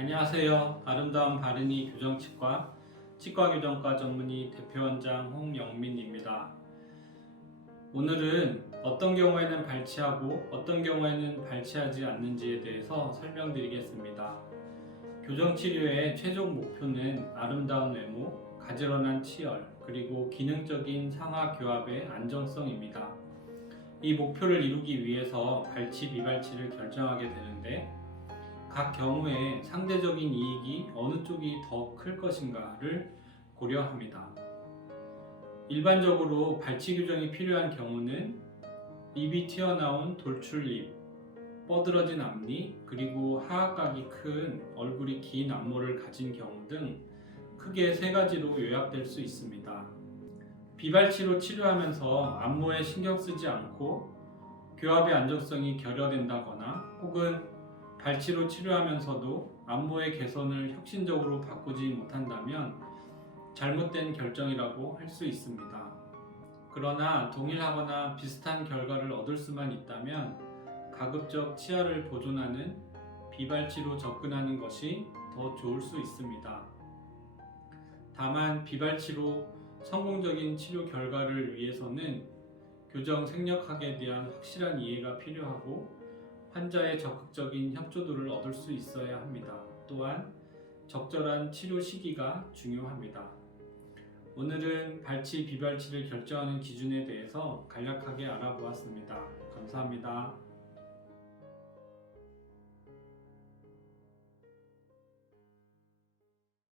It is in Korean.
안녕하세요. 아름다운 바르니 교정치과 치과교정과 전문의 대표원장 홍영민입니다. 오늘은 어떤 경우에는 발치하고 어떤 경우에는 발치하지 않는지에 대해서 설명드리겠습니다. 교정치료의 최종 목표는 아름다운 외모, 가지런한 치열, 그리고 기능적인 상하 교합의 안정성입니다. 이 목표를 이루기 위해서 발치, 비발치를 결정하게 되는데 각 경우에 상대적인 이익이 어느 쪽이 더 클 것인가를 고려합니다. 일반적으로 발치 교정이 필요한 경우는 입이 튀어나온 돌출입, 뻗으러진 앞니, 그리고 하악각이 큰 얼굴이 긴 앞모를 가진 경우 등 크게 세 가지로 요약될 수 있습니다. 비발치로 치료하면서 안무에 신경 쓰지 않고 교합의 안정성이 결여된다거나 혹은 발치로 치료하면서도 안무의 개선을 혁신적으로 바꾸지 못한다면 잘못된 결정이라고 할 수 있습니다. 그러나 동일하거나 비슷한 결과를 얻을 수만 있다면 가급적 치아를 보존하는 비발치로 접근하는 것이 더 좋을 수 있습니다. 다만 비발치로 성공적인 치료 결과를 위해서는 교정 생략학에 대한 확실한 이해가 필요하고 환자의 적극적인 협조도를 얻을 수 있어야 합니다. 또한 적절한 치료 시기가 중요합니다. 오늘은 발치 비발치를 결정하는 기준에 대해서 간략하게 알아보았습니다. 감사합니다.